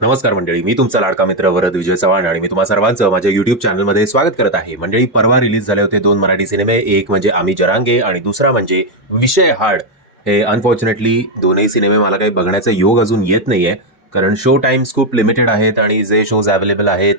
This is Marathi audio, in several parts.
नमस्कार मंडळी मी तुमचा लाडका मित्र वरद विजय चव्हाण आणि मी तुम्हा सर्वांचं माझ्या युट्यूब चॅनलमध्ये स्वागत करत आहे. मंडळी परवा रिलीज झाले होते दोन मराठी सिनेमे एक म्हणजे आम्ही जरांगे आणि दुसरा म्हणजे विषय हाड. हे अनफॉर्च्युनेटली दोन्ही सिनेमे मला काही बघण्याचा योग अजून येत नाही आहे कारण शो टाइम्स खूप लिमिटेड आहेत आणि जे शोज अवेलेबल आहेत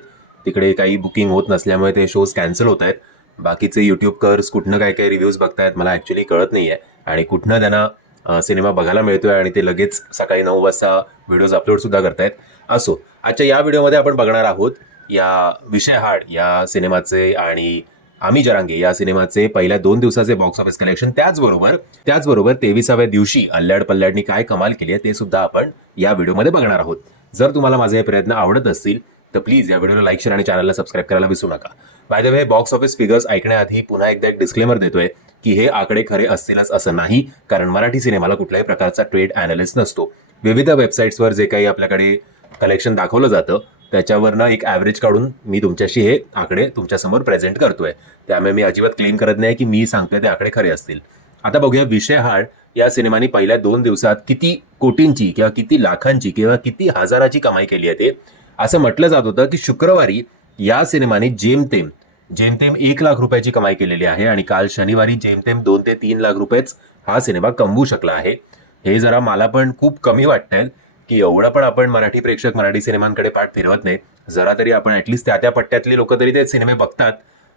तिकडे काही बुकिंग होत नसल्यामुळे ते शोज कॅन्सल होत आहेत. बाकीचे युट्यूब कर्स कुठनं काय काय रिव्ह्यूज बघतायत मला ॲक्च्युली कळत नाही आहे आणि कुठनं त्यांना सिनेमा बघायला मिळतोय आणि ते लगेच सकाळी नऊ वाजता व्हिडिओज अपलोड सुद्धा करतायत. असो आजच्या या व्हिडिओमध्ये आपण बघणार आहोत या विषय हाड या सिनेमाचे आणि आम्ही जरांगे या सिनेमाचे पहिल्या दोन दिवसाचे बॉक्स ऑफिस कलेक्शन त्याचबरोबर त्याचबरोबर तेविसाव्या दिवशी अल्ल्याड पल्ल्याडनी काय कमाल केली आहे ते सुद्धा आपण या व्हिडिओमध्ये बघणार आहोत. जर तुम्हाला माझे हे प्रयत्न आवडत असतील तर प्लीज या व्हिडिओला लाईक शेअर आणि चॅनलला सबस्क्राईब करायला विसरू नका. By the way box office figures ऐकण्याआधी पुन्हा एकदा एक डिस्क्लेमर देतोय. की हे आकडे खरे असतीलच असं नाही कारण मराठी सिनेमाला कुठल्याही प्रकारचा ट्रेड अनालिस्ट नसतो. विविध वेबसाईट्सवर जे काही आपल्याकडे कलेक्शन दाखवलं जातं त्याच्यावरनं एक ॲव्हरेज काढून मी तुमच्याशी हे आकडे तुमच्यासमोर प्रेझेंट करतोय. त्यामुळे मी अजिबात क्लेम करत नाही की मी सांगतोय ते आकडे खरे असतील. आता बघूया विषय हाड या सिनेमाने पहिल्या दोन दिवसात किती कोटींची किंवा किती लाखांची किंवा किती हजाराची कमाई केली आहे ते? असं म्हटलं जात होतं की शुक्रवारी या सिनेमाने जेमतेम जेमतेम एक लाख रुपयाची कमाई केलेली आहे आणि काल शनिवारी जेमतेम दोन ते तीन लाख रुपयेच हा सिनेमा कमवू शकला आहे. हे जरा मला पण खूप कमी वाटतंय की एवढं पण आपण मराठी प्रेक्षक मराठी सिनेमांकडे पाठ फिरवत नाही. जरा तरी आपण ॲटलिस्ट त्या त्या पट्ट्यातले लोक तरी ते सिनेमे बघतात.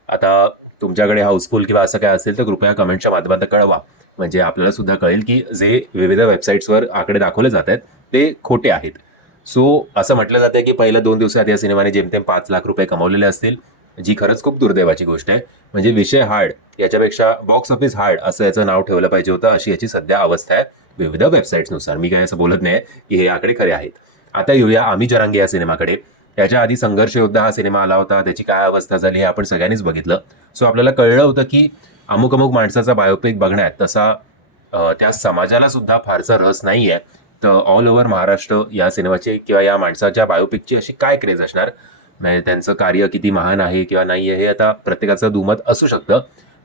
आता तुमच्याकडे हाऊसफुल किंवा असं काय असेल तर कृपया कमेंटच्या माध्यमातून कळवा. म्हणजे आपल्याला सुद्धा कळेल की जे विविध वेबसाईट्सवर आकडे दाखवले जात आहेत ते खोटे आहेत. सो असं म्हटलं जातं की पहिल्या दोन दिवसात या सिनेमाने जेमतेम पाच लाख रुपये कमवलेले असतील. जी खरंच खूप दुर्दैवाची गोष्ट आहे. म्हणजे विषय हार्ड याच्यापेक्षा बॉक्स ऑफिस हार्ड असं याचं नाव ठेवलं पाहिजे होतं अशी याची सध्या अवस्था आहे विविध वेबसाईट्सनुसार मी काय असं बोलत नाही की हे आकडे खरे आहेत. आता येऊया आम्ही जरांगे या सिनेमाकडे. याच्या आधी संघर्ष योद्धा हा सिनेमा आला होता त्याची काय अवस्था झाली हे आपण सगळ्यांनीच बघितलं. सो आपल्याला कळलं होतं की अमुक अमुक माणसाचा बायोपिक बघण्यात तसा त्या समाजाला सुद्धा फारसा रस नाही आहे तर ऑल ओव्हर महाराष्ट्र या सिनेमाची किंवा या माणसाच्या बायोपिकची अशी काय क्रेज असणार? म्हणजे त्यांचं कार्य किती महान आहे किंवा नाही आहे हे आता प्रत्येकाचं दुमत असू शकतं.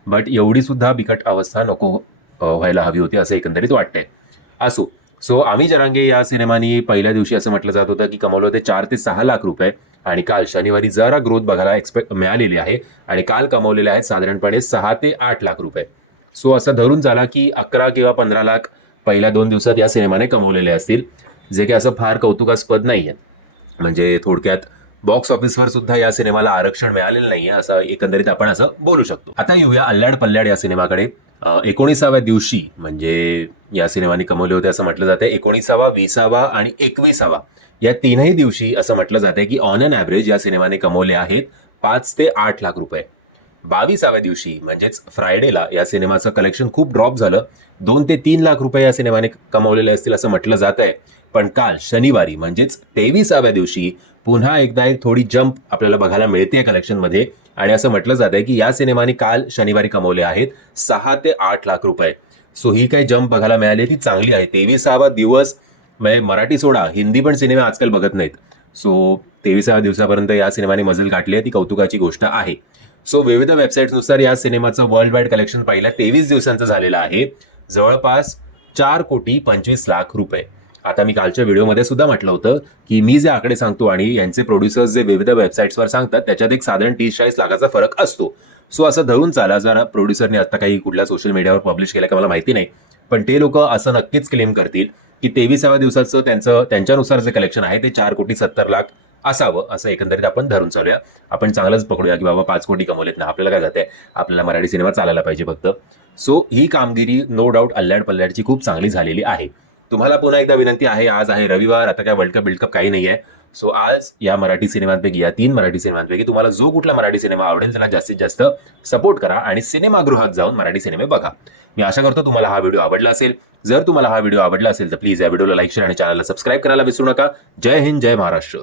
बट एवढी सुद्धा बिकट अवस्था नको व्हायला हवी होती असं एकंदरीत वाटतंय. असो सो आम्ही जरांगे या सिनेमानी पहिल्या दिवशी असं म्हटलं जात होतं की कमवलं होते चार ते सहा लाख रुपये आणि काल शनिवारी जरा ग्रोथ बघायला एक्सपेक्ट मिळालेली आहे आणि काल कमवलेले आहेत साधारणपणे सहा ते आठ लाख रुपये. सो असं धरून झाला की अकरा किंवा पंधरा लाख पहिल्या दोन दिवसात या सिनेमाने कमवलेले असतील. जे की असं फार कौतुकास्पद नाही आहे म्हणजे थोडक्यात बॉक्स ऑफिसवर सुद्धा या सिनेमाला आरक्षण मिळालेलं नाहीये असं एकंदरीत आपण असं बोलू शकतो. आता येऊया अल्लाड पल्ल्याड या सिनेमाकडे. एकोणीसाव्या दिवशी म्हणजे या सिनेमाने कमवले होते असं म्हटलं जाते एकोणीसावा विसावा आणि एकविसावा. या तीनही दिवशी असं म्हटलं जाते की ऑन अन ॲव्हरेज या सिनेमाने कमवले आहेत पाच ते आठ लाख रुपये. बावीसाव्या दिवशी म्हणजेच फ्रायडेला या सिनेमाचं कलेक्शन खूप ड्रॉप झालं. दोन ते तीन लाख रुपये या सिनेमाने कमवलेले असतील असं म्हटलं जात आहे पण काल शनिवारी म्हणजेच तेविसाव्या दिवशी पुन्हा एकदा एक थोडी जंप आपल्याला बघायला मिळते कलेक्शनमध्ये आणि असं म्हटलं जात आहे की या सिनेमाने काल शनिवारी कमवले आहेत सहा ते आठ लाख रुपये. सो ही काही जंप बघायला मिळाली ती चांगली आहे. तेविसावा दिवस म्हणजे मराठी सोडा हिंदी पण सिनेमे आजकाल बघत नाहीत. सो तेविसाव्या दिवसापर्यंत या सिनेमाने मजल गाठली आहे ती कौतुकाची गोष्ट आहे. सो विविध वेबसाईट्सनुसार या सिनेमाचं वर्ल्ड वाईड कलेक्शन पहिल्या तेवीस दिवसांचं झालेलं आहे. जवळपास चार कोटी पंचवीस लाख रुपये. आता मी कालच्या व्हिडिओमध्ये सुद्धा म्हटलं होतं की मी जे आकडे सांगतो आणि यांचे प्रोड्युसर्स जे विविध वेबसाईट्सवर सांगतात त्याच्यात एक साधारण तीस चाळीस लाखाचा फरक असतो. सो असं धरून चाला जरा प्रोड्युसरने आता काही कुठल्या सोशल मीडियावर पब्लिश केलं का मला माहिती नाही पण ते लोक असं नक्कीच क्लेम करतील की तेविसाव्या दिवसाचं त्यांचं त्यांच्यानुसार जे कलेक्शन आहे ते चार कोटी सत्तर लाख असावं असं एकंदरीत आपण धरून चालूया. आपण चांगलंच पकडूया की बाबा पाच कोटी कमवलेत ना आपल्याला काय जाते आपल्याला मराठी सिनेमा चालायला पाहिजे फक्त. सो ही कामगिरी नो डाऊट अल्ल्याड पल्ल्याडची खूप चांगली झालेली आहे. तुम्हाला पुन्हा एकदा विनंती आहे आज आहे रविवार आता काय वर्ल्ड कप बिल्ड कप काही नाही आहे सो आज या मराठी सिनेमांपैकी या तीन मराठी सिनेमांपैकी तुम्हाला जो कुठला मराठी सिनेमा आवडेल त्याला जास्तीत जास्त सपोर्ट करा आणि सिनेमागृहात जाऊन मराठी सिनेमे बघा. मी आशा करतो तुम्हाला हा व्हिडिओ आवडला असेल. जर तुम्हाला हा व्हिडिओ आवडला असेल तर प्लीज या व्हिडिओला लाईक शेअर आणि चॅनलला सबस्क्राईब करायला विसरू नका. जय हिंद जय महाराष्ट्र.